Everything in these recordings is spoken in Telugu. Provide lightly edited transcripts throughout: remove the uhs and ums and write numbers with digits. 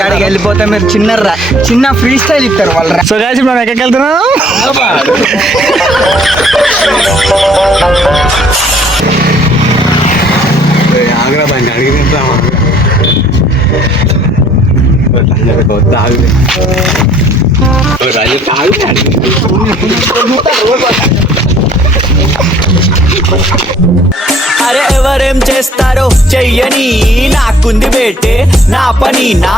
గాడికి వెళ్ళిపోతే మీరు చిన్న ఫ్రీ స్టైల్ ఇస్తారు వాళ్ళు. సో గాయస్ మనం ఎక్కడికి వెళ్తున్నాం? అరే ఎవరేం చేస్తారో చెయ్యని నాకుంది బేటే నా పని నా.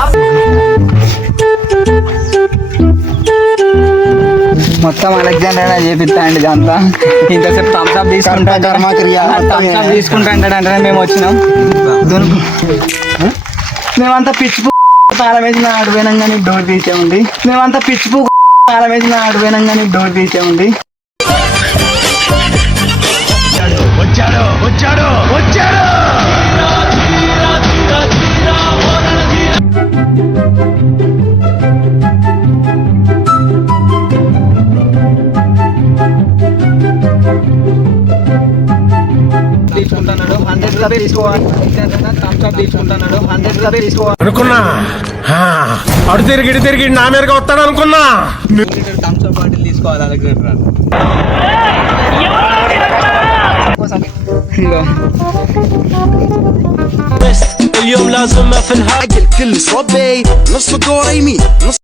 మొత్తం అలెగ్జాండర్ చేపిస్తా అండి ఇదంతా. ఇంతసేపు థమ్స్అప్ తీసుకుంటా అంటాడంటే మేము వచ్చినాం. మేమంతా పిచ్చి తాళం వేసిన ఆడిపోయినాం కానీ డోర్ తీసేయండి. మేమంతా పిచ్చి తాళం వేసిన ఆడిపోయినాం కానీ డోర్ తీసేయండి. వచ్చాడు వచ్చాడు వచ్చాడు. తీసుకుంటున్నాడు 100 తీసుకోవాలి. థమ్స్అప్ తీసుకుంటున్నాడు 100 తీసుకోవాలి అనుకున్నా. అడు తిరిగి నా మీదగా వస్తాడు అనుకున్నా. థమ్స్అప్ బాటిల్ తీసుకోవాలి. అలాగే اليوم لازم في الهاجل كل صبي نص دور يمين نص.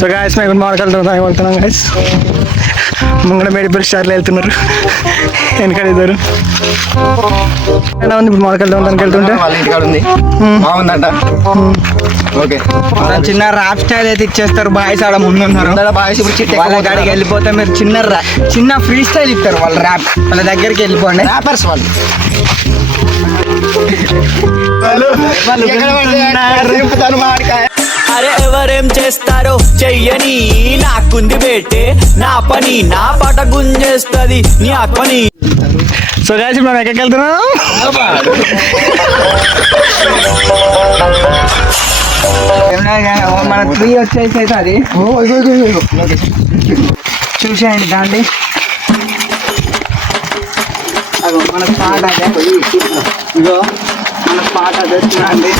సో గాయస్ మేము మాట్లాడుతున్నాం గాయస్. ముంగడ మేడిపల్లి స్టార్లు వెళ్తున్నారు. వెనకాల ఇద్దరు ఎలా ఉంది ఇప్పుడు మాడకెళ్తాం. దానికి వెళ్తుంటే వాళ్ళ ఇంటికాడ ఉంది బాగుందంట. ఓకే చిన్న ర్యాప్ స్టైల్ అయితే ఇచ్చేస్తారు. బాయ్స్ ఆడ ముందు ఉన్నారు. బాయ్స్ వాళ్ళ కాడికి వెళ్ళిపోతే మీరు చిన్న ఫ్రీ స్టైల్ ఇస్తారు వాళ్ళు. ర్యాప్ వాళ్ళ దగ్గరికి వెళ్ళిపోండి. ర్యాపర్స్ వాళ్ళు. అరే ఎవరేం చేస్తారో చెయ్యని నాకుంది బేటే నా పని నా పాట గుంజేస్తుంది నీ ఆత్మని. సో గాయస్ మనం ఎక్కడికి వెళ్తున్నాం? మన 3 వచ్చేసి అయితే అది చూసేయండి. దాండి అదో మన స్పాట్ అదే. ఇగో మన స్పాట్ అదే చూడండి.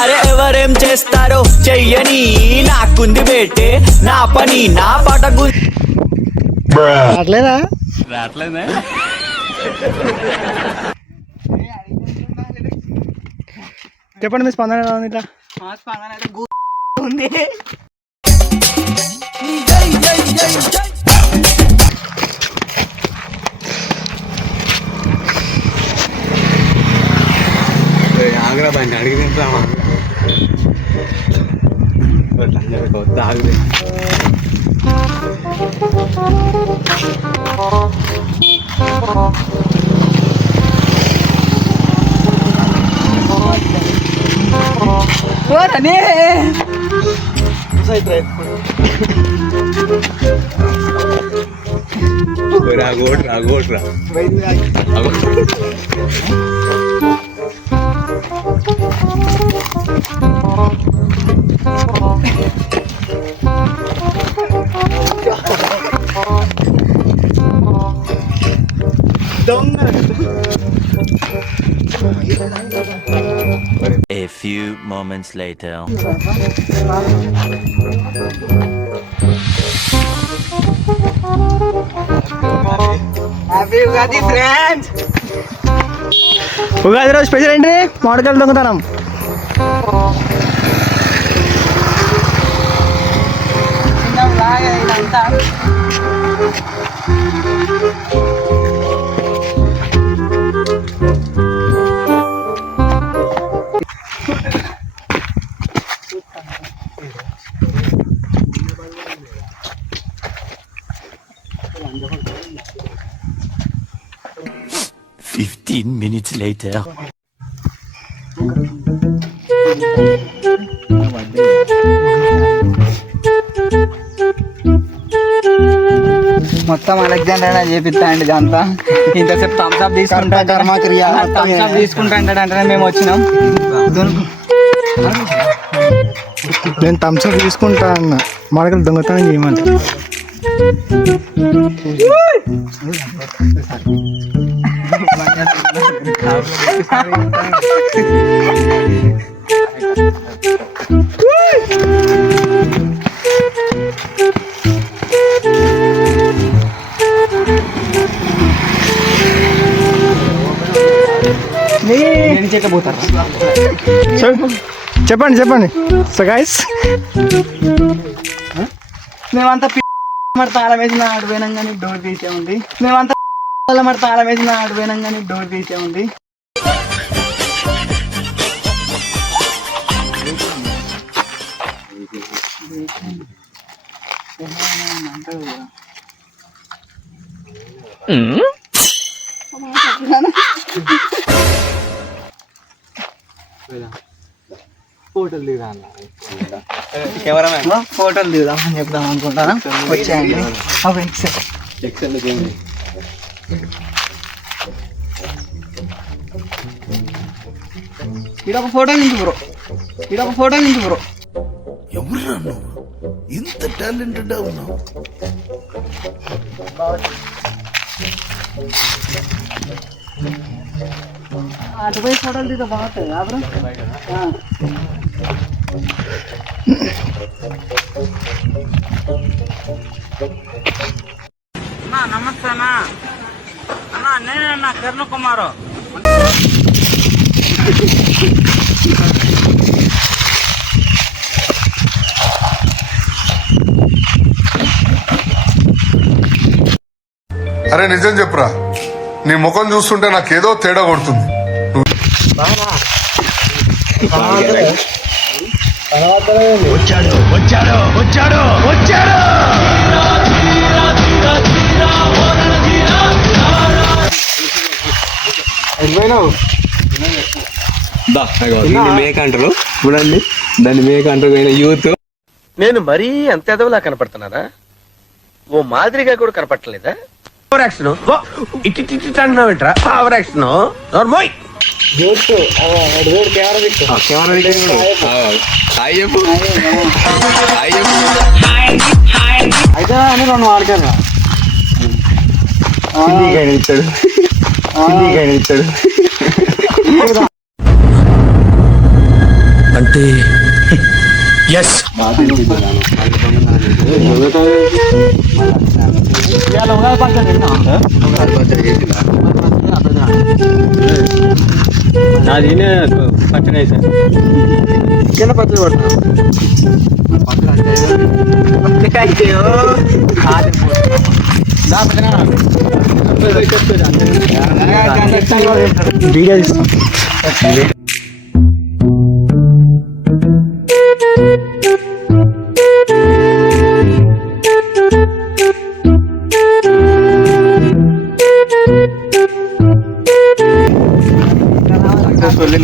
అరే ఎవరేం చేస్తారో చెయ్యని నాకుంది బేటే నా పని నా పాట రావట్లేదా? చెప్పండి మీ స్పందన ఎలా ఉంది? ఇట్లా స్పందన అయితే ఉంది. ఆగ్రా బండి అడిగి తింటామా? ఆగి రాగోట్రా A few moments later. Happy Ugadi friends. Ugadi రోజు స్పెషల్ ఏంటి? మామిడికాయలు దొంగతనం. ఇదంతా 15 minutes later. మొత్తం అలెగ్జాండర్ చేపిస్తా అండి ఇదంతా. ఇంతసేపు థమ్స్అప్ తీసుకుంటా అంటాడంటే మేము వచ్చినాం. నేను థమ్స్అప్ తీసుకుంటా అన్న మాడకలు దొంగతనం చేయమంట. చెప్పండి చెప్పండి. సో గైస్ మేమంతా మరి తాళం వేసిన ఆడిపోయినాం కానీ డోర్ తీసే ఉంది. మేమంతా మరి తాళం వేసిన ఆడిపోయినాం కానీ డోర్ తీసే ఉంది. ఫోటోలు దిగుదామని చెప్దాం అనుకుంటాను. వచ్చాయండి ఇదొక ఫోటో నుంచి బ్రో, ఇదొక ఫోటో నుంచి బ్రో. ఎవరురా నువ్వు ఇంత టాలెంటెడ్ ఉన్నావు? అటుపోయి ఫోటోలు తీస్తే బాగుంటుంది బ్రో. నమస్తే అన్నా. అన్నా నేనన్నా కిరణ్ కుమారు. అరే నిజం చెప్పురా, నీ ముఖం చూస్తుంటే నాకేదో తేడా కొడుతుంది. వచ్చాడు వచ్చాడు వచ్చాడు వచ్చాడు. మేక అంటారు చూడండి, దాన్ని మేక అంటారు యూత్. నేను మరీ అంత ఎదవలా కనపడుతున్నారా? ఓ మాదిరిగా కూడా కనపడలేదా? ఓవర్ యాక్షన్ ఇట్టి అంటున్నావేంట్రా? Over action నోర్మోయ్. అయితే అని రెండు వాడకారు ఇచ్చాడు ఇచ్చాడు అంటే ఎస్ నాది పచ్చడి వేసాను. చిన్న పచ్చడి వీడియో తీస్తాం.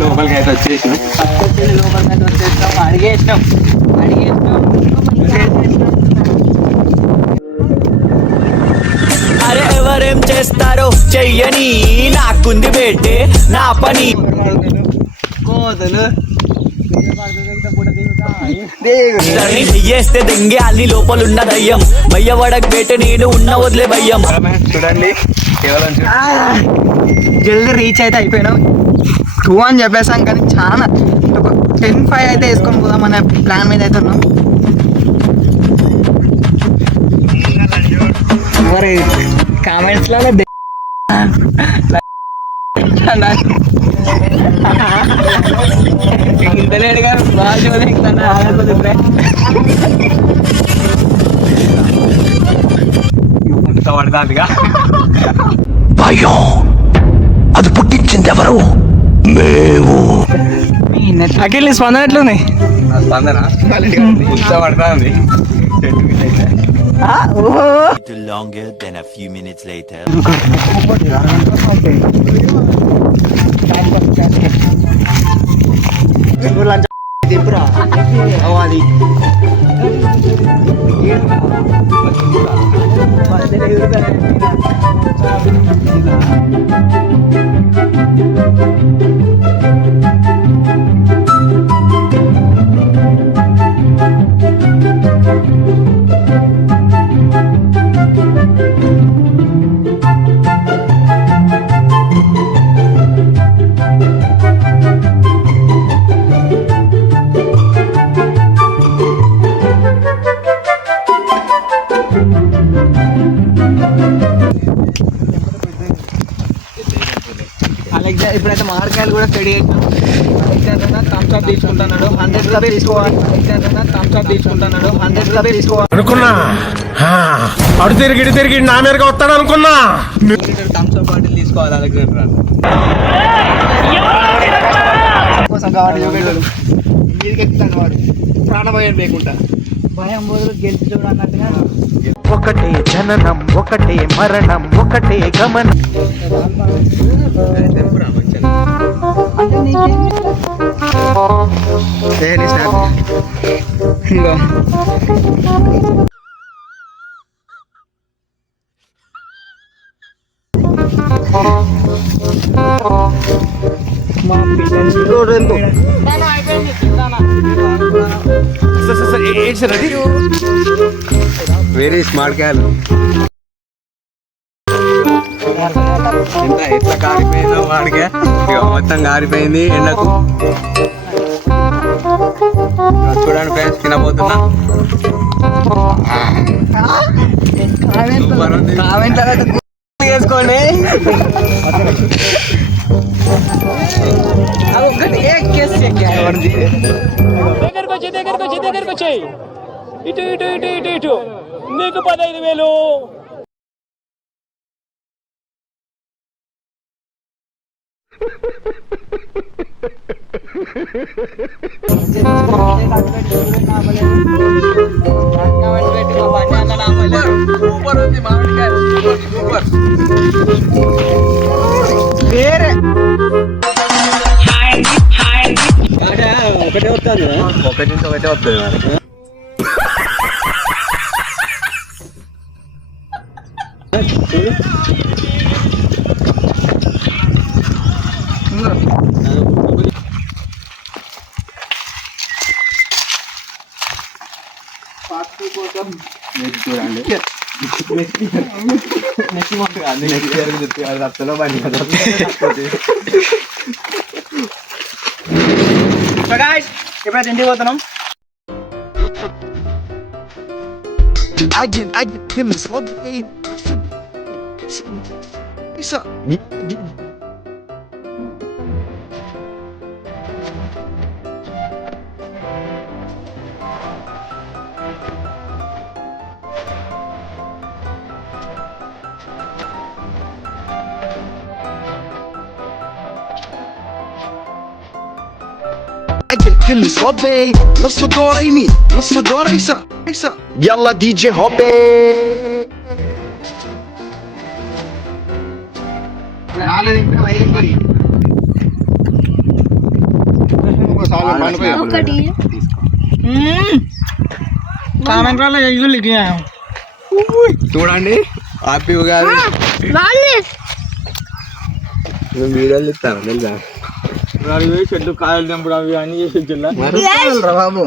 లోపలికి అయితే వచ్చేసిన అడిగేసినాం. అరే ఎవరేం చేస్తారో చెయ్యని నాకుంది బేటే నా పని. కోతలు చెయ్యేస్తే దెంగే అల్లి లోపలున్న దయ్యం. భయ్యవడక్ బేట నేను ఉన్న వదిలే భయ్యం. చూడండి కేవలం జల్దీ రీచ్ అయితే అయిపోయినాం. 2 అని చెప్పేసాం కానీ చాలా ఒక 10-5 అయితే వేసుకొని పోదాం అనే ప్లాన్ మీద అయితే ఉన్నాం. మరి కామెంట్స్లో ఇంతలేడు గారు బాగా పడతాదిగా. భయం అది పుట్టించింది ఎవరు? మేము. అఖిల్ నీ స్పందన ఎట్లుంది? స్పందన పడుతుంది. Longer than a few minutes later. Alexander ఇప్పుడైతే మామిడికాయలు కూడా రెడీ అవుతాం. అలెగ్జాండర్ థమ్స్ అప్ తీసుకుంటున్నాడు, 100 రూపీస్ తీసుకోవాలి. అలెగ్జాండర్ థమ్స్ అప్ తీసుకుంటున్నాడు, 100 రూపీస్ తీసుకోవాలి. అనుకున్నా అడు తిరిగి నా మీదకి వస్తాడు అనుకున్నా. థమ్స్ అప్ బాటిల్ తీసుకోవాలి అలెగ్జాండర్. కోసం కావాలి యోగేశ్వరు మీదకి ఎక్కుతాను వాడు ప్రాణభయం లేకుండా భయం బదులు గెలిచి చూడు అన్నట్టుగా. ఒకటే జననం ఒకటే మరణం ఒకటే గమనం. అంటే నీకేం ఇదిగో. మా పిల్లలు చూడండి వెరీ స్మార్ట్ క్యాల్. ఎట్లా కారిపోయిందో వాడికే ఇక మొత్తం కారిపోయింది ఎండకు. చూడండి ఫ్రెండ్స్ తినబోతున్నా. సూపర్ ఉంది. కామెంట్ చేసుకోండి. అది ఒక్కటి ఏ కేసు దగ్గరకు వచ్చి ఇటు ఇటు ఇటు ఇటు ఇటు నీకు 15,000. సూపర్ ఉంది మామిడికాయ. సూపర్. వేరే ఒకటే వస్తుంది. ఒకటి వస్తుంది మరి. చూడండి రక్తలో బండి సో గైస్ ఇప్పుడైతే ఇంటికి పోతున్నాం. كل صبي نص دور يمين نص دور يسار يسار يلا دي جي هوبي కామెంట్ వల్ల చూడండి హ్యాపీ ఉగాది. వీడియోలు ఇస్తాను తెలుసా. చెట్లు కాయలు తెంపుడు అవి అన్ని చేసి బాబు.